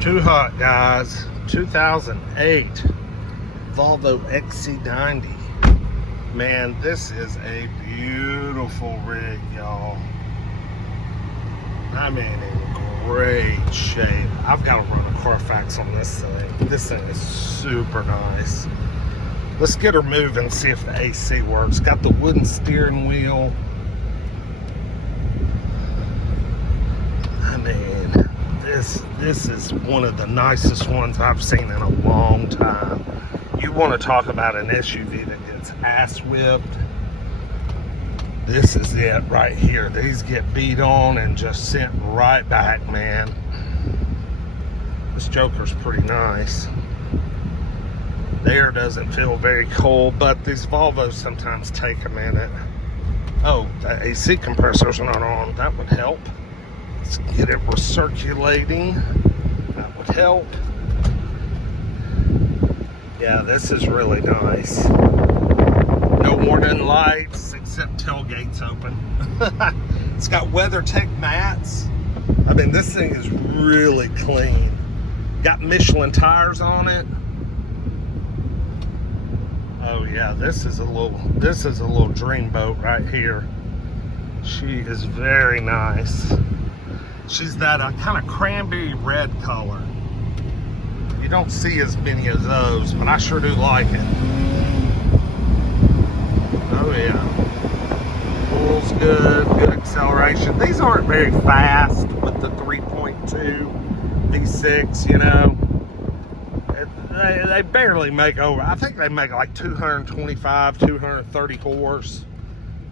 Too hot, guys. 2008 Volvo XC90. Man, this is a beautiful rig, y'all. I mean, in great shape. I've got to run a Carfax on this thing. This thing is super nice. Let's get her moving, see if the AC works. Got the wooden steering wheel. I mean, this is one of the nicest ones I've seen in a long time. You want to talk about an SUV that gets ass whipped? This is it right here. These get beat on and just sent right back, man. This Joker's pretty nice. The air doesn't feel very cold, but these Volvos sometimes take a minute. Oh, the AC compressor's not on. That would help. Let's get it recirculating. That would help. Yeah, this is really nice. No warning lights except tailgate's open. It's got WeatherTech mats. I mean, this thing is really clean. Got Michelin tires on it. Oh yeah, this is a little dreamboat right here. She is very nice. She's that kind of cranberry red color. You don't see as many of those, but I sure do like it. Oh yeah. Pulls good, good acceleration. These aren't very fast with the 3.2 V6, you know. They barely make over, I think they make like 225, 230 horse.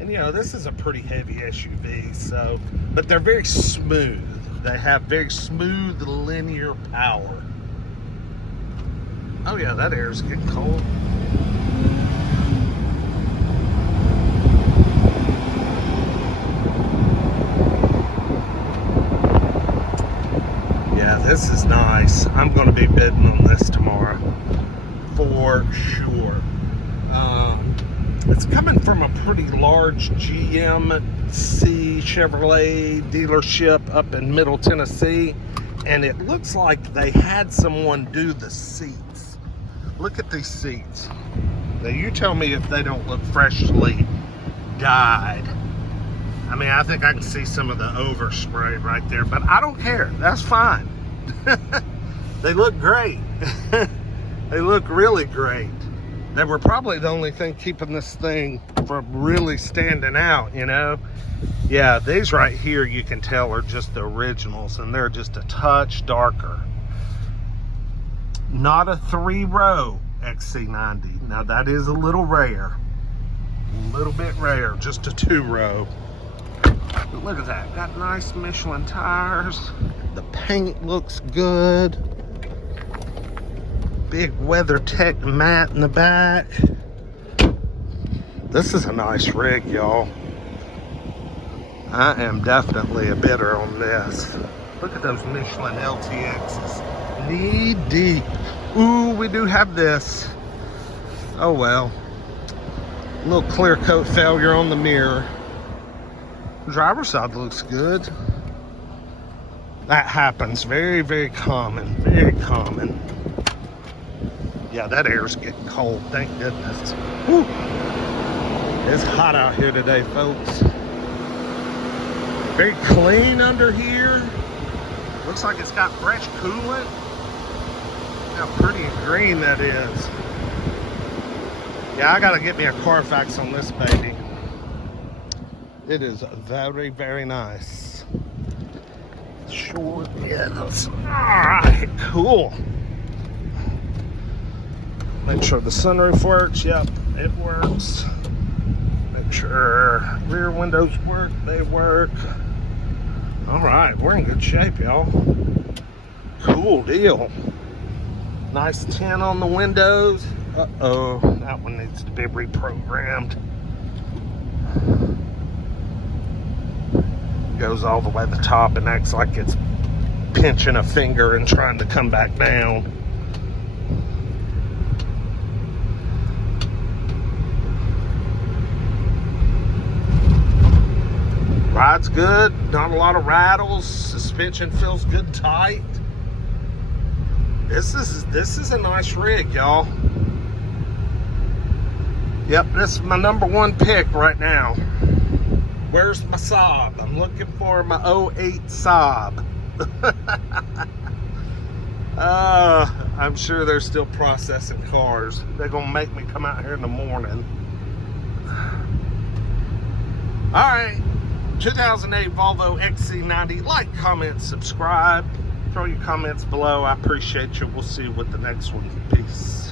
And you know, this is a pretty heavy SUV, so, but they're very smooth. They have very smooth linear power. Oh yeah, that air's getting cold. Yeah, this is nice. I'm going to be bidding on this tomorrow for sure. It's coming from a pretty large GMC Chevrolet dealership up in Middle Tennessee, and it looks like they had someone do the seats. Look at these seats. Now you tell me if they don't look freshly dyed. I mean, I think I can see some of the overspray right there, but I don't care. That's fine. They look great. They look really great. They were probably the only thing keeping this thing from really standing out, you know? Yeah, these right here you can tell are just the originals, and they're just a touch darker. Not a 3-row XC90. Now that is a little rare. A little bit rare, just a 2-row. But look at that, got nice Michelin tires. The paint looks good. Big WeatherTech mat in the back. This is a nice rig, y'all. I am definitely a bidder on this. Look at those Michelin LTXs. Knee deep. Ooh, we do have this. Oh well. A little clear coat failure on the mirror. Driver's side looks good. That happens. Very, very common. Very common. Yeah, that air's getting cold. Thank goodness. Whew. It's hot out here today, folks. Very clean under here. Looks like it's got fresh coolant. How pretty and green that is. Yeah, I gotta get me a Carfax on this baby. It is very, very nice. Sure is. Alright, cool. Make sure the sunroof works. Yep, it works. Make sure rear windows work. They work. Alright, we're in good shape, y'all. Cool deal. Nice tint on the windows. Uh-oh, that one needs to be reprogrammed. Goes all the way to the top and acts like it's pinching a finger and trying to come back down. Ride's good, not a lot of rattles. Suspension feels good tight. This is a nice rig, y'all. Yep, this is my #1 pick right now. Where's my Saab? I'm looking for my 08 Saab. I'm sure they're still processing cars. They're gonna make me come out here in the morning. All right, 2008 Volvo XC90. Like, comment, subscribe. Throw your comments below. I appreciate you. We'll see you with the next one. Peace.